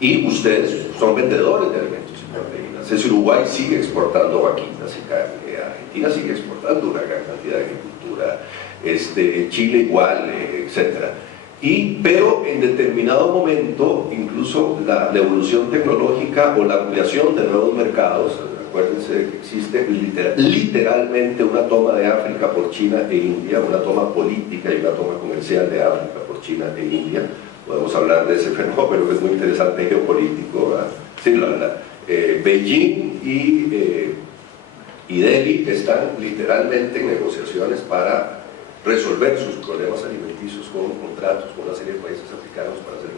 Y ustedes son vendedores de alimentos y proteínas. Es Uruguay sigue exportando vaquitas y carne, Argentina sigue exportando una gran cantidad de agricultura, Chile igual, etc. Pero en determinado momento, incluso la evolución tecnológica o la ampliación de nuevos mercados, acuérdense que existe literalmente una toma de África por China e India, una toma política y una toma comercial de África por China e India. Podemos hablar de ese fenómeno que es muy interesante geopolítico. Sí, Beijing y Delhi están literalmente en negociaciones para resolver sus problemas alimenticios con contratos con una serie de países africanos para hacer.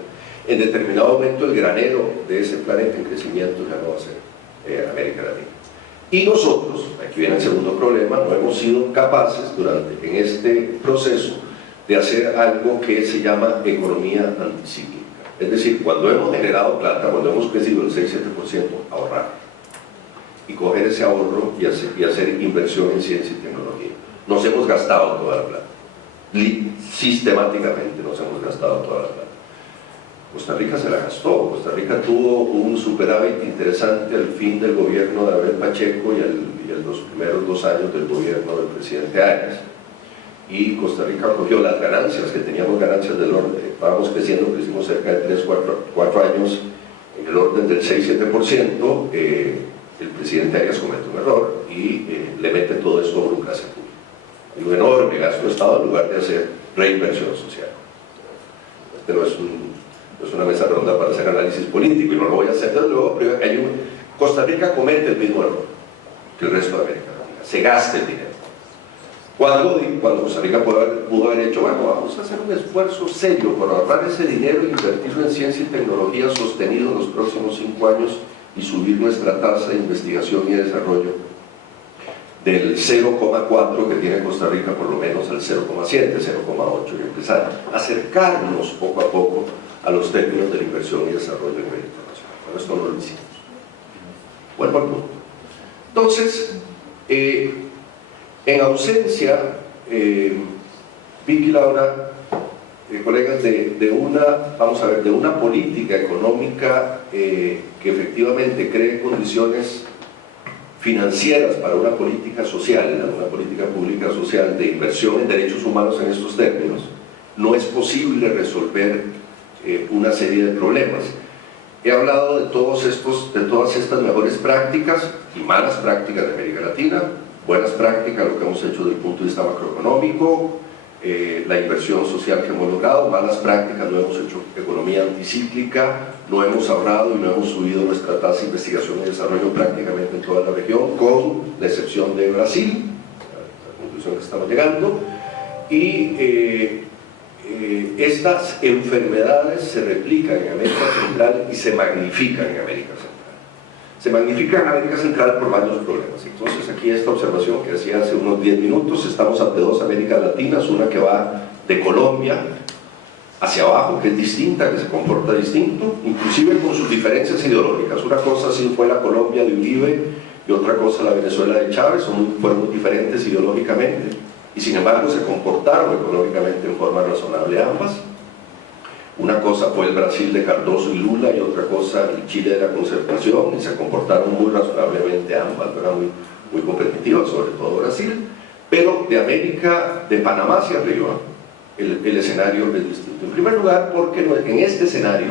En determinado momento el granero de ese planeta en crecimiento ya no va a ser América Latina. Y nosotros, aquí viene el segundo problema, no hemos sido capaces en este proceso de hacer algo que se llama economía anticíclica. Es decir, cuando hemos generado plata, cuando hemos crecido el 6-7%, ahorrar y coger ese ahorro y hacer inversión en ciencia y tecnología. Nos hemos gastado toda la plata, sistemáticamente nos hemos gastado toda la plata. Costa Rica se la gastó. Costa Rica tuvo un superávit interesante al fin del gobierno de Abel Pacheco y los primeros 2 años del gobierno del presidente Arias. Y Costa Rica cogió las ganancias, que teníamos ganancias del orden, estábamos creciendo, crecimos cerca de 3-4 años en el orden del 6-7%, el presidente Arias comete un error y le mete todo esto a burocracia pública. Hay un enorme gasto de Estado en lugar de hacer reinversión social. Este no es una mesa redonda para hacer análisis político y no lo voy a hacer desde luego, pero Costa Rica comete el mismo error que el resto de América Latina, se gasta el dinero. Cuando Costa Rica pudo haber hecho, bueno, vamos a hacer un esfuerzo serio por ahorrar ese dinero e invertirlo en ciencia y tecnología sostenido en los próximos 5 años y subir nuestra tasa de investigación y desarrollo del 0,4 que tiene Costa Rica por lo menos al 0,7, 0,8 y empezar a acercarnos poco a poco a los términos de la inversión y desarrollo a nivel internacional. Bueno, esto no lo hicimos. Vuelvo al punto. Entonces, en ausencia, Vicky y Laura, colegas, de una política económica que efectivamente cree condiciones financieras para una política social, una política pública social de inversión en derechos humanos en estos términos, no es posible resolver una serie de problemas. He hablado de todas estas mejores prácticas y malas prácticas de América Latina, buenas prácticas, lo que hemos hecho desde el punto de vista macroeconómico, la inversión social que hemos logrado, malas prácticas, no hemos hecho economía anticíclica, no hemos ahorrado y no hemos subido nuestra tasa de investigación y desarrollo prácticamente en toda la región, con la excepción de Brasil, la conclusión que estamos llegando, y estas enfermedades se replican en América Central y se magnifican en América Central. Se magnifican en América Central por varios problemas. Entonces aquí esta observación que hacía hace unos 10 minutos, estamos ante 2 Américas Latinas, una que va de Colombia hacia abajo, que es distinta, que se comporta distinto, inclusive con sus diferencias ideológicas. Una cosa sí fue la Colombia de Uribe y otra cosa la Venezuela de Chávez, fueron muy diferentes ideológicamente y sin embargo se comportaron económicamente en forma razonable ambas. Una cosa fue el Brasil de Cardoso y Lula y otra cosa el Chile de la Concertación, y se comportaron muy razonablemente ambas, eran muy competitivas, sobre todo Brasil, pero de Panamá hacia arriba el escenario es distinto. En primer lugar porque en este escenario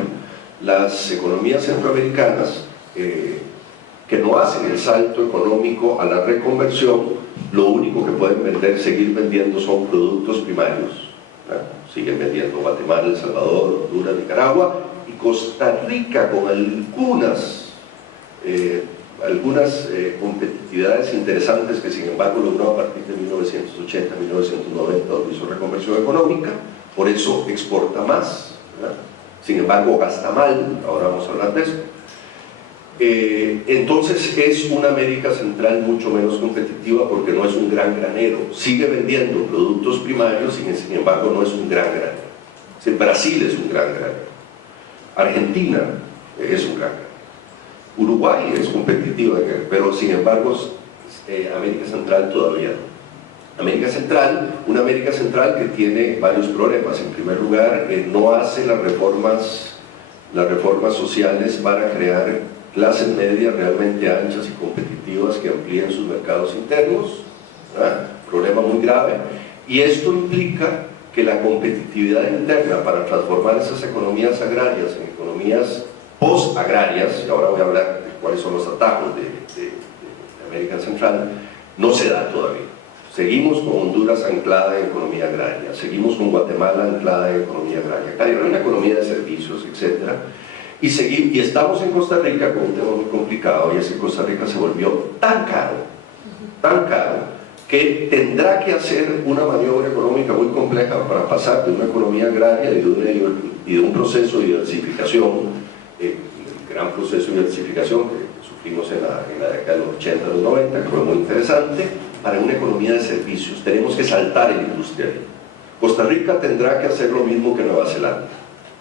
las economías centroamericanas que no hacen el salto económico a la reconversión, lo único que pueden seguir vendiendo son productos primarios. Siguen vendiendo Guatemala, El Salvador, Honduras, Nicaragua y Costa Rica con algunas competitividades interesantes que sin embargo logró a partir de 1980, 1990, donde hizo reconversión económica, por eso exporta más, ¿verdad? Sin embargo gasta mal, ahora vamos a hablar de eso. Entonces es una América Central mucho menos competitiva porque no es un gran granero, sigue vendiendo productos primarios y sin embargo no es un gran granero. Brasil es un gran granero, Argentina es un gran granero, Uruguay es competitiva, pero sin embargo América Central todavía no. Una América Central que tiene varios problemas. En primer lugar, no hace las reformas las reformas sociales van a crear clases medias realmente anchas y competitivas que amplíen sus mercados internos, ¿verdad? Problema muy grave, y esto implica que la competitividad interna para transformar esas economías agrarias en economías post-agrarias, y ahora voy a hablar de cuáles son los atajos de América Central, no se da todavía. Seguimos con Honduras anclada en economía agraria, seguimos con Guatemala anclada en economía agraria, claro, en una economía de servicios, etc. Y estamos en Costa Rica con un tema muy complicado, y es que Costa Rica se volvió tan caro, que tendrá que hacer una maniobra económica muy compleja para pasar de una economía agraria y de un proceso de diversificación, el gran proceso de diversificación que sufrimos en la década de los 80, los 90, que fue muy interesante, para una economía de servicios. Tenemos que saltar el industrialismo. Costa Rica tendrá que hacer lo mismo que Nueva Zelanda,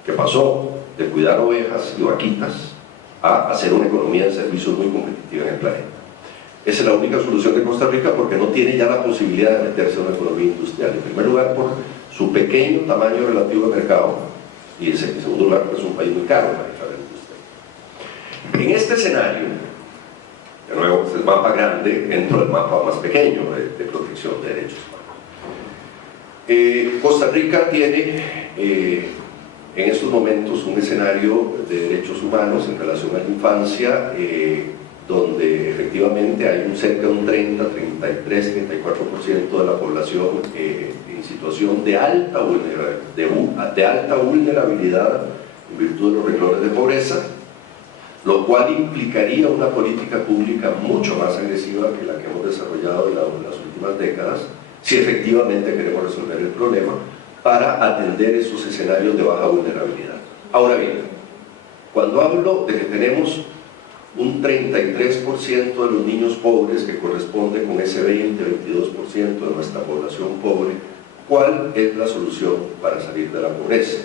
que pasó de cuidar ovejas y vaquitas a hacer una economía de servicios muy competitiva en el planeta. Esa es la única solución de Costa Rica, porque no tiene ya la posibilidad de meterse en una economía industrial. En primer lugar, por su pequeño tamaño relativo al mercado, y en segundo lugar, porque es un país muy caro para la industria. En este escenario, de nuevo, es el mapa grande dentro del mapa más pequeño de protección de derechos humanos. Costa Rica tiene en estos momentos un escenario de derechos humanos en relación a la infancia, donde efectivamente hay cerca de un 30, 33, 34% de la población en situación de alta vulnerabilidad en virtud de los renglones de pobreza, lo cual implicaría una política pública mucho más agresiva que la que hemos desarrollado en las últimas décadas, si efectivamente queremos resolver el problema, para atender esos escenarios de baja vulnerabilidad. Ahora bien, cuando hablo de que tenemos un 33% de los niños pobres, que corresponde con ese 20-22% de nuestra población pobre, ¿cuál es la solución para salir de la pobreza?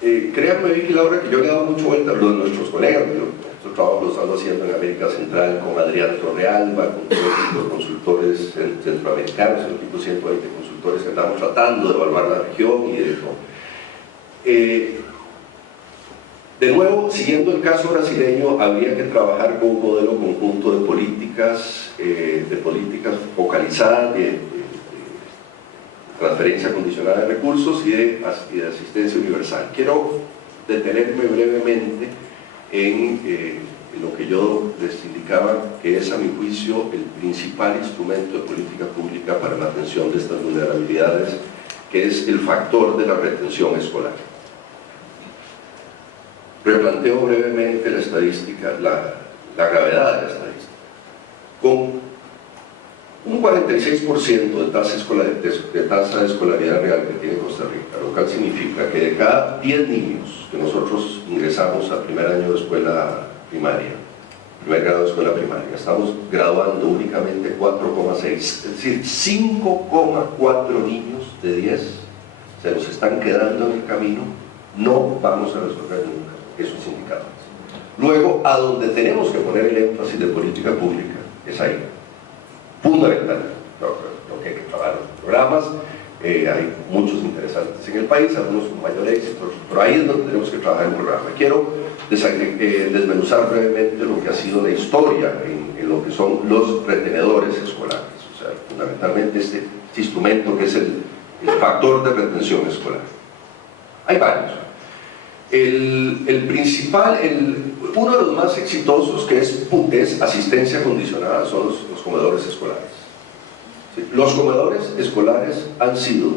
Créanme, Vicky y Laura, que yo le he dado mucha vuelta a los de nuestros colegas. Estos trabajos los ando haciendo en América Central con Adrián Torrealba, con los consultores centroamericanos, el equipo 120 consultores que estamos tratando de evaluar la región y de todo. De nuevo, siguiendo el caso brasileño, habría que trabajar con un modelo conjunto de políticas focalizadas, de transferencia condicionada de recursos y de asistencia universal. Quiero detenerme brevemente en lo que yo les indicaba, que es, a mi juicio, el principal instrumento de política pública para la atención de estas vulnerabilidades, que es el factor de la retención escolar. Replanteo brevemente la estadística, la gravedad de la estadística. Con un 46% de tasa de escolaridad real que tiene Costa Rica, lo cual significa que de cada 10 niños que nosotros ingresamos al primer año de escuela primaria, primer grado de escuela primaria, estamos graduando únicamente 4,6, es decir, 5,4 niños de 10 se nos están quedando en el camino. No vamos a resolver nunca esos indicadores. Luego, a donde tenemos que poner el énfasis de política pública es ahí, fundamental. Lo que hay que trabajar en los programas, hay muchos interesantes en el país, algunos con mayor éxito, pero ahí es donde tenemos que trabajar en el programa. Quiero desmenuzar brevemente lo que ha sido la historia en lo que son los retenedores escolares, o sea, fundamentalmente este instrumento que es el factor de retención escolar. Hay varios. El principal, uno de los más exitosos, que es asistencia condicionada, son los comedores escolares. ¿Sí? Los comedores escolares han sido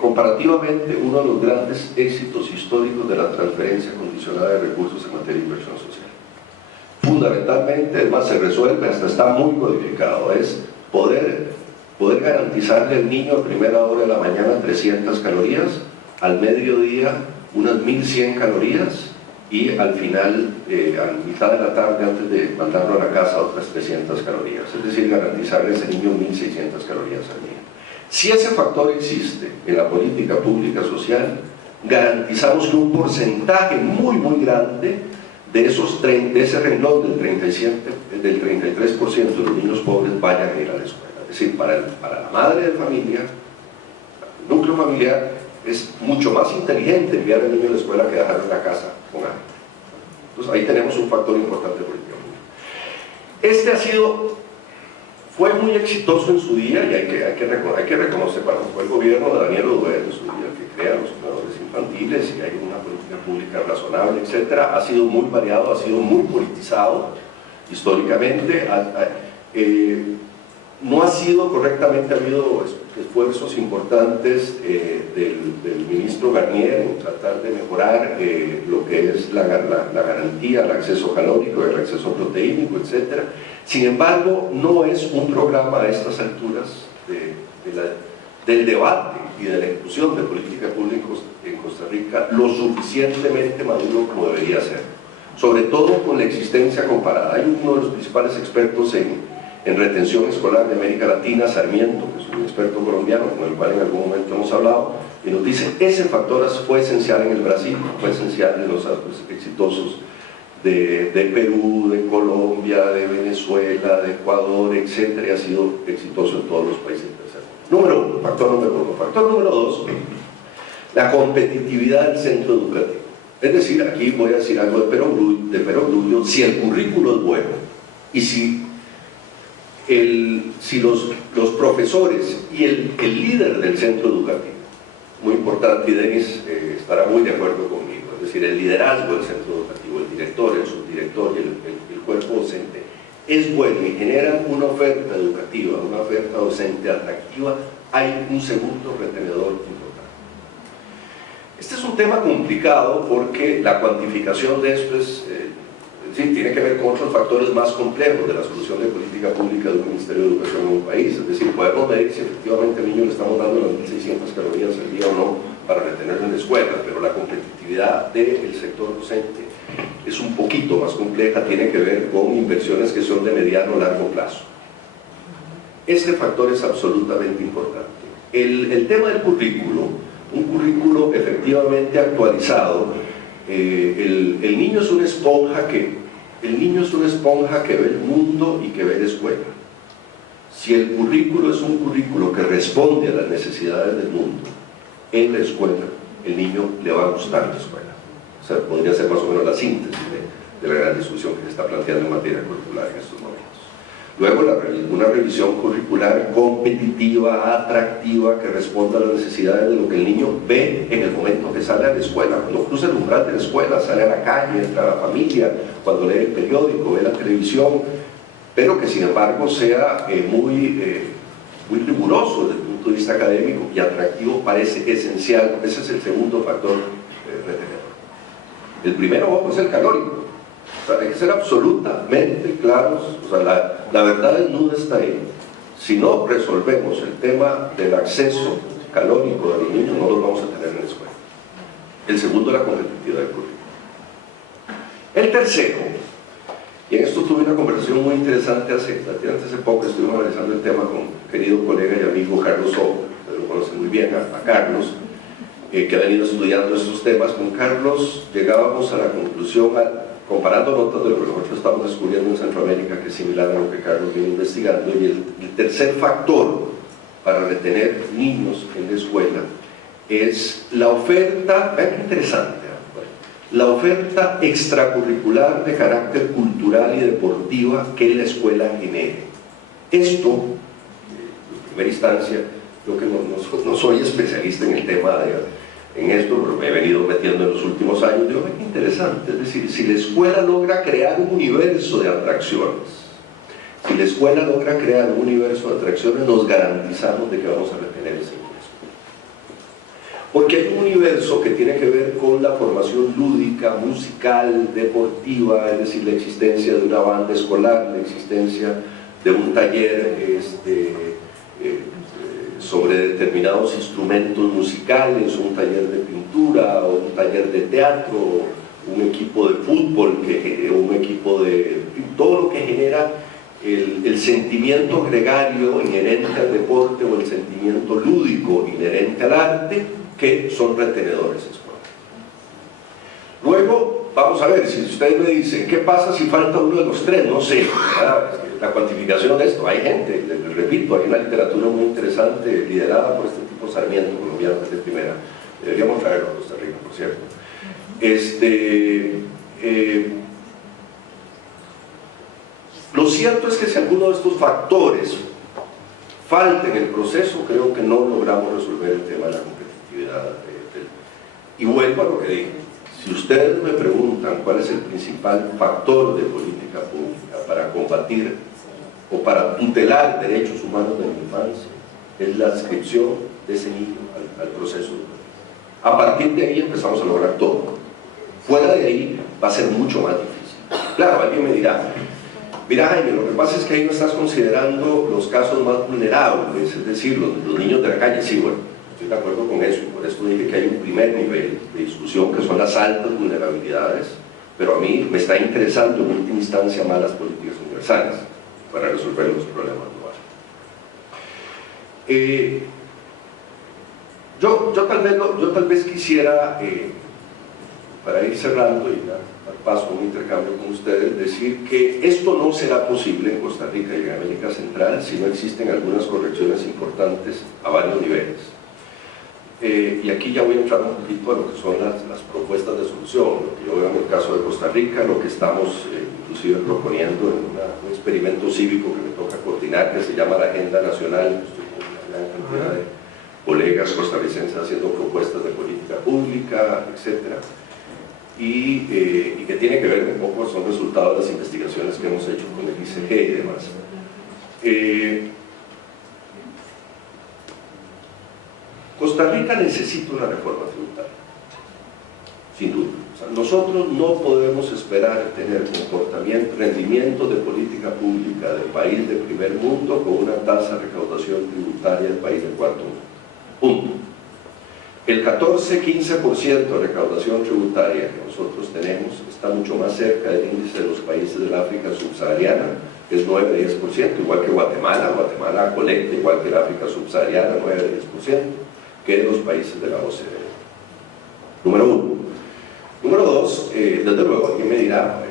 comparativamente uno de los grandes éxitos históricos de la transferencia condicionada de recursos en materia de inversión social. Fundamentalmente, es más, se resuelve, hasta está muy codificado, es poder garantizarle al niño a primera hora de la mañana 300 calorías, al mediodía unas 1100 calorías y al final, a mitad de la tarde, antes de mandarlo a la casa, otras 300 calorías, es decir, garantizarle a ese niño 1600 calorías al día. Si ese factor existe en la política pública social, garantizamos que un porcentaje muy grande de ese renglón del 33% de los niños pobres vayan a ir a la escuela. Es decir, para la madre de familia, el núcleo familiar, es mucho más inteligente enviar al niño a la escuela que dejarlo en la casa con hambre. Entonces ahí tenemos un factor importante de política pública. Fue muy exitoso en su día, y hay que reconocer, cuando fue el gobierno de Daniel Oduber en su día, que crea los comedores infantiles y hay una política pública razonable, etc. Ha sido muy variado, ha sido muy politizado históricamente. No ha sido correctamente, ha habido esfuerzos importantes del ministro Garnier en tratar de mejorar lo que es la garantía al acceso calórico, el acceso proteínico, etc. Sin embargo, no es un programa a estas alturas del debate y de la ejecución de política pública en Costa Rica lo suficientemente maduro como debería ser, sobre todo con la existencia comparada. Hay uno de los principales expertos en retención escolar de América Latina, Sarmiento, que es un experto colombiano con el cual en algún momento hemos hablado, y nos dice, ese factor fue esencial en el Brasil, fue esencial en los actos exitosos de Perú, de Colombia, de Venezuela, de Ecuador, etc. Ha sido exitoso en todos los países del tercer mundo. Número uno, factor número uno. Factor número dos, la competitividad del centro educativo. Es decir, aquí voy a decir algo de perogrullo, si el currículo es bueno y si los profesores y el líder del centro educativo, muy importante, y Denis estará muy de acuerdo conmigo, es decir, el liderazgo del centro educativo, el director, el subdirector y el cuerpo docente es bueno y generan una oferta educativa, una oferta docente atractiva, hay un segundo retenedor importante. Este es un tema complicado porque la cuantificación de esto tiene que ver con otros factores más complejos de la solución de política pública de un Ministerio de Educación en un país. Es decir, podemos medir si efectivamente al niño le estamos dando las 1.600 calorías al día o no para retenerlo en la escuela, pero la competitividad del sector docente es un poquito más compleja, tiene que ver con inversiones que son de mediano o largo plazo. Este factor es absolutamente importante. El tema del currículo, un currículo efectivamente actualizado, el niño es una esponja que ve el mundo y que ve la escuela. Si el currículo es un currículo que responde a las necesidades del mundo en la escuela, el niño le va a gustar la escuela. O sea, podría ser más o menos la síntesis de la gran discusión que se está planteando en materia curricular en estos momentos. Luego, una revisión curricular competitiva, atractiva, que responda a las necesidades de lo que el niño ve en el momento que sale a la escuela. Cuando cruza el umbral de la escuela, sale a la calle, entra a la familia, cuando lee el periódico, ve la televisión, pero que sin embargo sea muy riguroso desde el punto de vista académico y atractivo, parece esencial. Ese es el segundo factor retenedor. El primero es el calórico. O sea, hay que ser absolutamente claros, o sea, la verdad desnuda está ahí. Si no resolvemos el tema del acceso calórico de los niños, no los vamos a tener en la escuela. El segundo, la competitividad del currículo. El tercero, y en esto tuve una conversación muy interesante hace poco, estuvimos analizando el tema con un querido colega y amigo Carlos Sobo, ustedes lo conocen muy bien a Carlos, que ha venido estudiando estos temas. Con Carlos llegábamos a la conclusión, comparando notas de lo que nosotros estamos descubriendo en Centroamérica, que es similar a lo que Carlos viene investigando, y el tercer factor para retener niños en la escuela es la oferta, vean qué interesante, la oferta extracurricular de carácter cultural y deportiva que la escuela genere. Esto, en primera instancia, yo que no soy especialista en el tema en esto, pero me he venido metiendo en los últimos años, digo, qué interesante, es decir, si la escuela logra crear un universo de atracciones, nos garantizamos de que vamos a retener ese ingreso. Porque hay un universo que tiene que ver con la formación lúdica, musical, deportiva, es decir, la existencia de una banda escolar, la existencia de un taller sobre determinados instrumentos musicales, un taller de pintura, o un taller de teatro, un equipo de fútbol, un equipo de... todo lo que genera el sentimiento gregario inherente al deporte o el sentimiento lúdico inherente al arte, que son retenedores escolares. Luego, vamos a ver, si ustedes me dicen, ¿qué pasa si falta uno de los tres? No sé, la cuantificación de esto, hay gente, les repito, hay una literatura muy interesante liderada por este tipo Sarmiento, colombiano, desde primera, Deberíamos traerlo a Costa Rica, por cierto. Lo cierto es que si alguno de estos factores falta en el proceso, creo que no logramos resolver el tema de la competitividad. Y vuelvo a lo que dije. Si ustedes me preguntan cuál es el principal factor de política pública para combatir o para tutelar derechos humanos de la infancia, es la adscripción de ese niño al proceso. A partir de ahí empezamos a lograr todo. Fuera de ahí va a ser mucho más difícil. Claro, alguien me dirá, mira Jaime, lo que pasa es que ahí no estás considerando los casos más vulnerables, es decir, los niños de la calle. Sí, bueno, estoy de acuerdo con eso, por eso dije que hay un primer nivel de discusión que son las altas vulnerabilidades, pero a mí me está interesando en última instancia más las políticas universales para resolver los problemas globales. Yo tal vez quisiera, para ir cerrando y dar paso a un intercambio con ustedes, decir que esto no será posible en Costa Rica y en América Central si no existen algunas correcciones importantes a varios niveles. Y aquí ya voy a entrar un poquito a lo que son las propuestas de solución. Lo que yo veo en el caso de Costa Rica, lo que estamos inclusive proponiendo en un experimento cívico que me toca coordinar, que se llama la Agenda Nacional. Estoy con una gran cantidad de colegas costarricenses haciendo propuestas de política pública, etc. Y que tiene que ver un poco, son resultados de las investigaciones que hemos hecho con el ICG y demás. Costa Rica necesita una reforma tributaria, sin duda. O sea, nosotros no podemos esperar tener rendimiento de política pública del país del primer mundo con una tasa de recaudación tributaria del país del cuarto mundo. Punto. El 14-15% de recaudación tributaria que nosotros tenemos está mucho más cerca del índice de los países del África subsahariana, que es 9-10%, igual que Guatemala. Guatemala colecta igual que el África subsahariana, 9-10%, que de los países de la OCDE. Número uno. Número dos, desde luego alguien me dirá,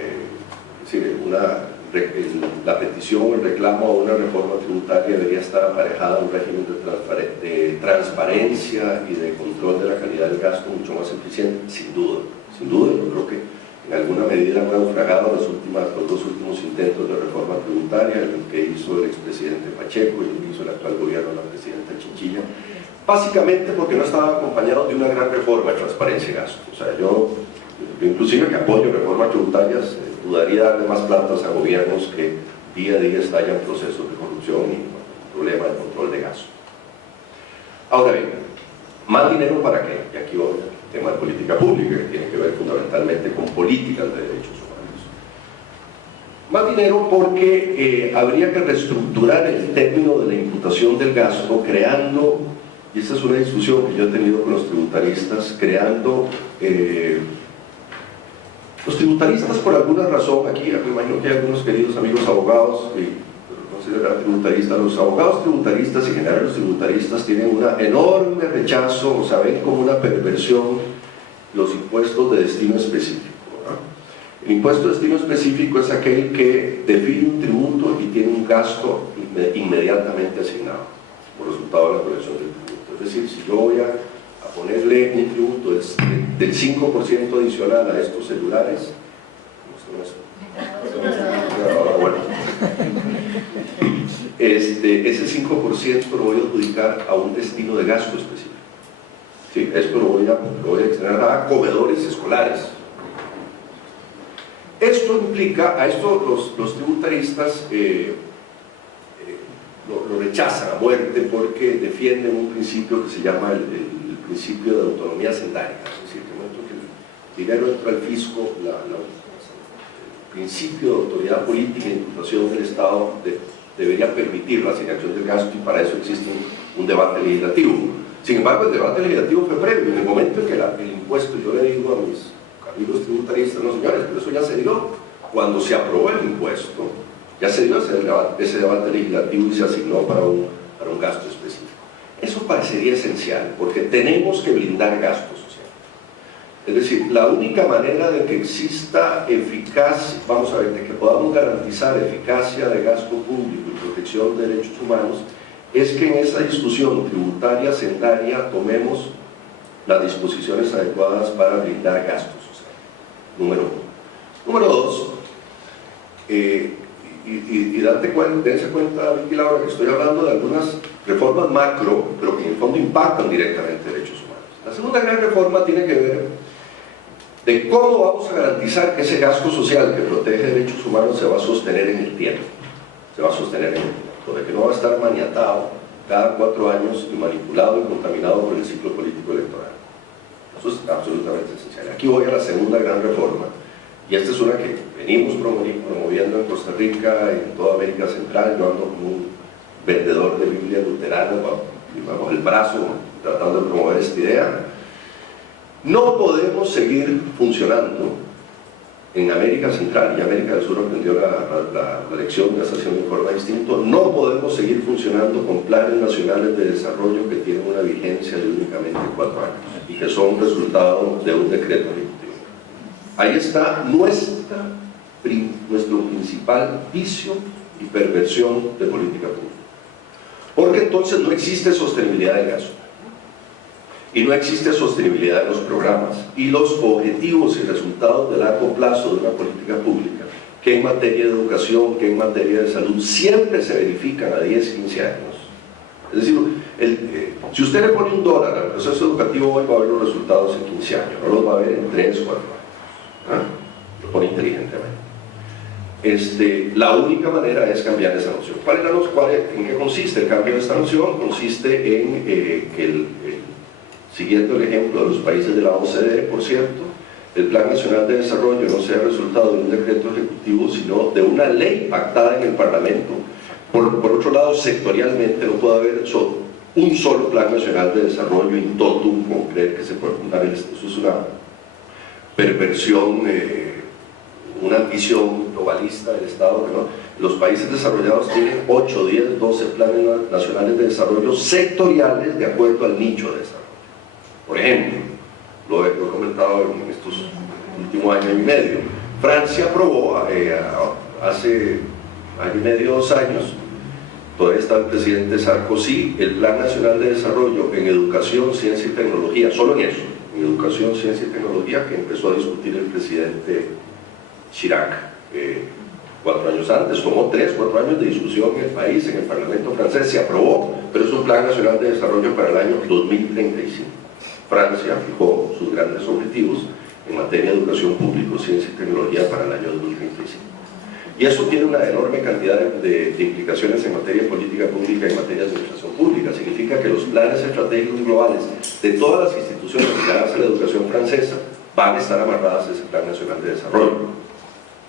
la petición o el reclamo a una reforma tributaria debería estar aparejada a un régimen de transparencia y de control de la calidad del gasto mucho más eficiente. Sin duda, yo creo que en alguna medida han naufragado los dos últimos intentos de reforma tributaria, el que hizo el expresidente Pacheco y el que hizo el actual gobierno de la presidenta Chinchilla, básicamente porque no estaban acompañados de una gran reforma de transparencia y gasto. O sea, yo inclusive que apoyo reformas tributarias, dudaría darle más platas a gobiernos que día a día estallan procesos de corrupción y problemas de control de gasto. Ahora bien, ¿más dinero para qué? Y aquí voy al tema de política pública, que tiene que ver fundamentalmente con políticas de derechos humanos. Más dinero porque habría que reestructurar el término de la imputación del gasto, creando, y esta es una discusión que yo he tenido con los tributaristas, creando los tributaristas, por alguna razón, aquí me imagino que hay algunos queridos amigos abogados que consideran tributaristas. Los abogados tributaristas y en general los tributaristas tienen un enorme rechazo, o sea, ven como una perversión los impuestos de destino específico, ¿no? El impuesto de destino específico es aquel que define un tributo y tiene un gasto inmediatamente asignado por resultado de la colección del tributo. Es decir, si yo voy a ponerle un tributo del 5% adicional a estos celulares, bueno, ese 5% lo voy a adjudicar a un destino de gasto específico. Sí, esto lo voy a extender a comedores escolares. Esto implica, a esto los tributaristas lo rechazan a muerte porque defienden un principio que se llama el principio de autonomía hacendaria, es decir, que en el momento que el dinero entra al fisco, el principio de autoridad política e imputación del Estado debería permitir la asignación del gasto, y para eso existe un debate legislativo. Sin embargo, el debate legislativo fue previo. En el momento en que el impuesto, yo le digo a mis amigos tributaristas, no señores, pero eso ya se dio. Cuando se aprobó el impuesto, ya se dio ese debate legislativo y se asignó para un gasto específico. Eso parecería esencial, porque tenemos que blindar gasto social. Es decir, la única manera de que exista eficacia, vamos a ver, de que podamos garantizar eficacia de gasto público y protección de derechos humanos, es que en esa discusión tributaria hacendaria tomemos las disposiciones adecuadas para blindar gastos sociales. Número uno. Número dos, dense cuenta, Vicky Laura, que estoy hablando de algunas reformas macro, pero que en el fondo impactan directamente derechos humanos. La segunda gran reforma tiene que ver de cómo vamos a garantizar que ese gasto social que protege derechos humanos se va a sostener en el tiempo. Se va a sostener en el tiempo, de que no va a estar maniatado cada 4 años y manipulado y contaminado por el ciclo político electoral. Eso es absolutamente esencial. Aquí voy a la segunda gran reforma, y esta es una que venimos promoviendo en Costa Rica, en toda América Central. Yo ando como un vendedor de Biblia luterana bajo el brazo, tratando de promover esta idea. No podemos seguir funcionando en América Central, y América del Sur aprendió la lección de esta haciendo de forma distinta. No podemos seguir funcionando con planes nacionales de desarrollo que tienen una vigencia de únicamente 4 años y que son resultado de un decreto ejecutivo. Ahí está nuestro principal vicio y perversión de política pública, porque entonces no existe sostenibilidad del gasto y no existe sostenibilidad de los programas y los objetivos y resultados de largo plazo de una política pública, que en materia de educación, que en materia de salud, siempre se verifican a 10, 15 años. Es decir, si usted le pone $1 al proceso educativo, hoy va a ver los resultados en 15 años, no los va a ver en 3, 4 años. Lo pone inteligentemente. La única manera es cambiar esa noción. ¿En qué consiste el cambio de esta noción? Consiste en que siguiendo el ejemplo de los países de la OCDE, por cierto, el Plan Nacional de Desarrollo no sea resultado de un decreto ejecutivo, sino de una ley pactada en el Parlamento. Por otro lado, sectorialmente no puede haber un solo Plan Nacional de Desarrollo in totum, como creer que se puede fundar. Eso es una perversión, una visión globalista del Estado, ¿no? Los países desarrollados tienen 8, 10, 12 planes nacionales de desarrollo sectoriales de acuerdo al nicho de desarrollo. Por ejemplo, lo he comentado en estos últimos año y medio, Francia aprobó hace año y medio, 2 años, todavía está el presidente Sarkozy, el Plan Nacional de Desarrollo en Educación, Ciencia y Tecnología, solo en eso, en Educación, Ciencia y Tecnología, que empezó a discutir el presidente Chirac 4 años antes. Tomó 3, 4 años de discusión en el país, en el Parlamento francés, se aprobó, pero es un Plan Nacional de Desarrollo para el año 2035. Francia fijó sus grandes objetivos en materia de educación pública, ciencia y tecnología para el año 2035. Y eso tiene una enorme cantidad de implicaciones en materia de política pública y en materia de administración pública. Significa que los planes estratégicos globales de todas las instituciones ligadas a la educación francesa van a estar amarradas a ese Plan Nacional de Desarrollo.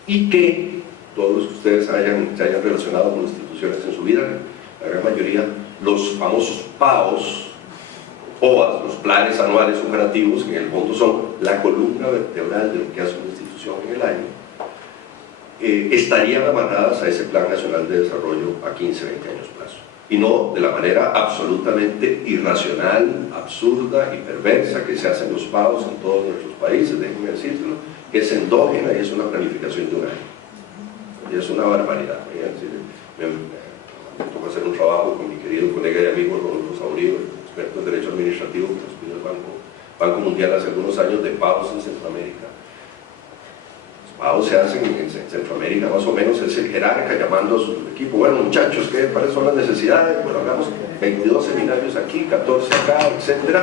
Y que todos los que ustedes se hayan relacionado con instituciones en su vida, la gran mayoría, los famosos PAOs, OAS, los planes anuales operativos, que en el fondo son la columna vertebral de lo que hace una institución en el año, estarían amarradas a ese Plan Nacional de Desarrollo a 15, 20 años plazo. Y no de la manera absolutamente irracional, absurda y perversa que se hacen los PAOs en todos nuestros países, déjenme decirlo, que es endógena y es una planificación de un año. Y es una barbaridad. Me tocó hacer un trabajo con mi querido colega y amigo Rodolfo Saurio, experto en Derecho Administrativo, que nos pidió el Banco Mundial hace algunos años, de PAOs en Centroamérica. Los PAOs se hacen en Centroamérica, más o menos es el jerarca llamando a su equipo: bueno, muchachos, ¿cuáles son las necesidades? Bueno, hagamos 22 seminarios aquí, 14 acá, etc.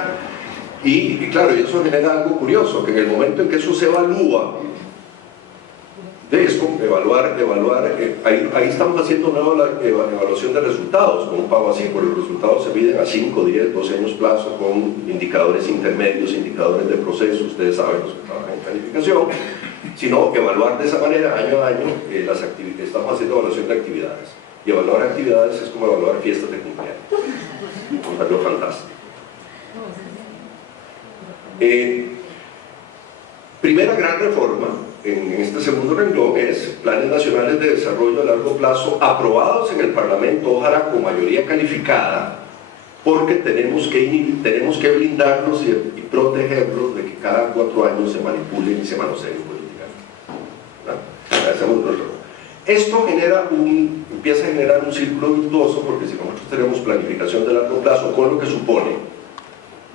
Y claro, y eso genera algo curioso, que en el momento en que eso se evalúa, es como evaluar, ahí estamos haciendo una evaluación de resultados con un PAO así, porque los resultados se miden a 5, 10, 12 años plazo con indicadores intermedios, indicadores de proceso, ustedes saben, los que trabajan en planificación, sino evaluar de esa manera año a año estamos haciendo evaluación de actividades, y evaluar actividades es como evaluar fiestas de cumpleaños, un algo fantástico. Primera gran reforma en este segundo renglón es planes nacionales de desarrollo a largo plazo aprobados en el Parlamento, ojalá con mayoría calificada, porque tenemos que blindarlos y protegerlos de que cada 4 años se manipulen y se manoseen políticamente. Esto empieza a generar un círculo virtuoso, porque si nosotros tenemos planificación de largo plazo con lo que supone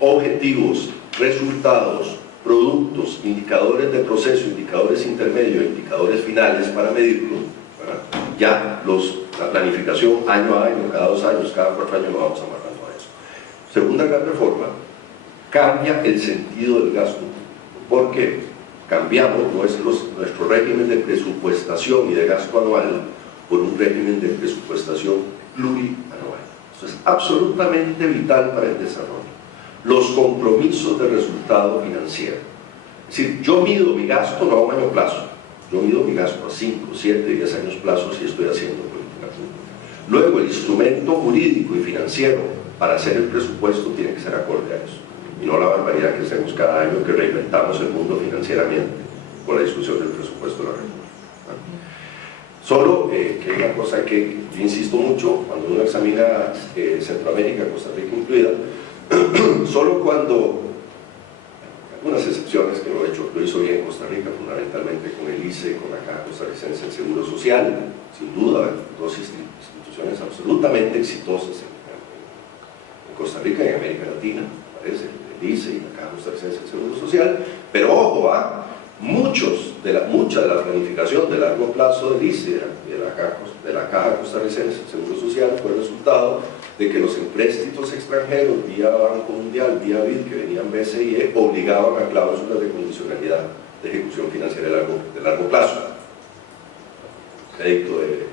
objetivos resultados, productos, indicadores de proceso, indicadores intermedios, indicadores finales para medirlo, ¿verdad? Ya la planificación año a año, cada 2 años, cada 4 años lo vamos amarrando a eso. Segunda gran reforma, cambia el sentido del gasto, porque cambiamos nuestro régimen de presupuestación y de gasto anual por un régimen de presupuestación plurianual. Esto es absolutamente vital para el desarrollo. Los compromisos de resultado financiero. Es decir, yo mido mi gasto no a un año plazo, yo mido mi gasto a 5, 7, 10 años plazo si estoy haciendo política pública. Luego, el instrumento jurídico y financiero para hacer el presupuesto tiene que ser acorde a eso. Y no la barbaridad que hacemos cada año, que reinventamos el mundo financieramente con la discusión del presupuesto de la República. Solo que hay una cosa que yo insisto mucho cuando uno examina Centroamérica, Costa Rica incluida, solo cuando, algunas excepciones que lo hizo bien Costa Rica, fundamentalmente con el ICE, con la Caja Costarricense del Seguro Social, sin duda, dos instituciones absolutamente exitosas en Costa Rica y en América Latina, parece, el ICE y la Caja Costarricense del Seguro Social, pero ojo, mucha de la planificación de largo plazo del ICE, de la Caja Costarricense del Seguro Social, fue el resultado de que los empréstitos extranjeros vía Banco Mundial, vía BID, que venían BCE, obligaban a cláusulas de condicionalidad de ejecución financiera de largo plazo. Crédito de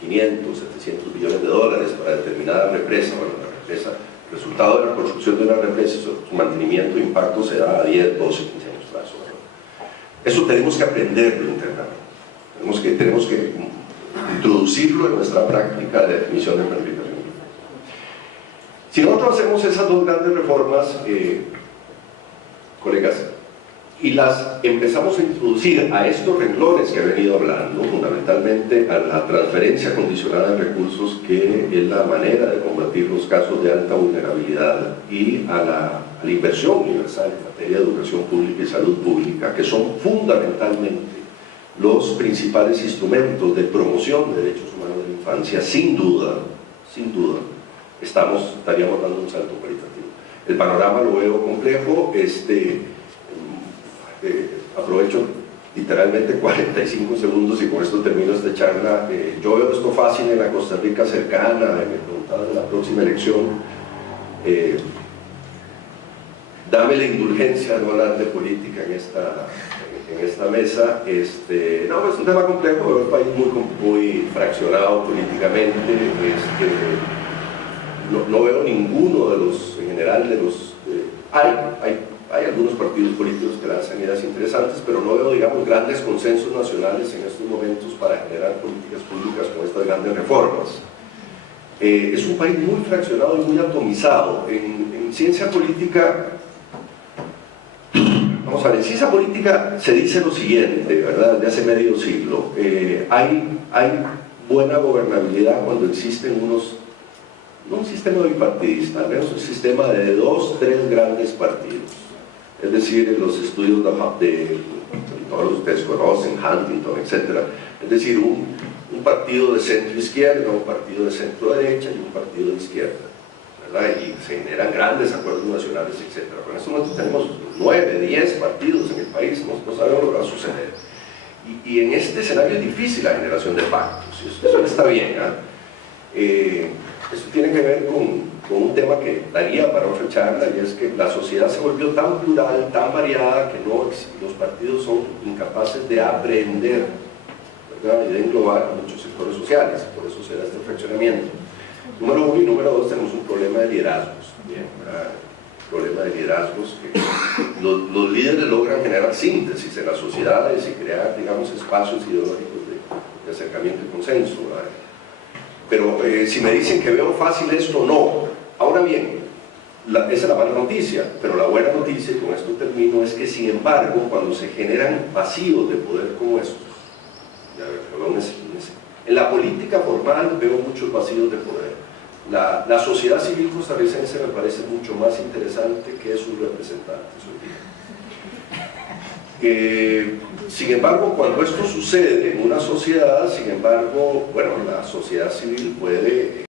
500, 700 billones de dólares para determinada represa. Bueno, la represa, el resultado de la construcción de una represa, su mantenimiento e impacto se da a 10, 12, 15 años plazo. Eso tenemos que aprenderlo internamente. Tenemos que introducirlo en nuestra práctica de definición de planificación. Si nosotros hacemos esas dos grandes reformas, colegas, y las empezamos a introducir a estos renglones que he venido hablando, fundamentalmente a la transferencia condicionada de recursos, que es la manera de combatir los casos de alta vulnerabilidad, y a la inversión universal en materia de educación pública y salud pública, que son fundamentalmente los principales instrumentos de promoción de derechos humanos de la infancia, sin duda, estaríamos dando un salto cualitativo. El panorama lo veo complejo. Aprovecho literalmente 45 segundos y con esto termino esta charla. Yo veo esto fácil en la Costa Rica cercana, me preguntaban en la próxima elección. Dame la indulgencia de no hablar de política en esta mesa. No, es un tema complejo, veo el país muy fraccionado políticamente. No veo ninguno de los, en general, de los... Hay algunos partidos políticos que lanzan ideas interesantes, pero no veo, digamos, grandes consensos nacionales en estos momentos para generar políticas públicas con estas grandes reformas. Es un país muy fraccionado y muy atomizado. En ciencia política, vamos a ver, en ciencia política se dice lo siguiente, ¿verdad?, desde hace medio siglo. Hay buena gobernabilidad cuando existen no un sistema bipartidista, al menos un sistema de 2, 3 grandes partidos. Es decir, en los estudios de todos ustedes conocen, Huntington, etc. Es decir, un partido de centro izquierda, un partido de centro derecha y un partido de izquierda, ¿verdad? Y se generan grandes acuerdos nacionales, etc. Pero en este momento tenemos 9, 10 partidos en el país, no sabemos lo que va a suceder. Y en este escenario es difícil la generación de pactos, y eso está bien, ¿eh? Eso tiene que ver con un tema que daría para otra charla, y es que la sociedad se volvió tan plural, tan variada, que los partidos son incapaces de aprender, ¿verdad?, y de englobar muchos sectores sociales. Por eso se da este fraccionamiento. Número 1 y número 2, tenemos un problema de liderazgos. Bien, ¿verdad? Problema de liderazgos, que los líderes logran generar síntesis en las sociedades y crear, digamos, espacios ideológicos de acercamiento y consenso, ¿verdad? Pero si me dicen que veo fácil esto, no. Ahora bien, esa es la mala noticia, pero la buena noticia, y con esto termino, es que sin embargo, cuando se generan vacíos de poder como estos, en la política formal veo muchos vacíos de poder. La sociedad civil costarricense me parece mucho más interesante que sus representantes hoy día. Sin embargo, cuando esto sucede en una sociedad, sin embargo, bueno, la sociedad civil puede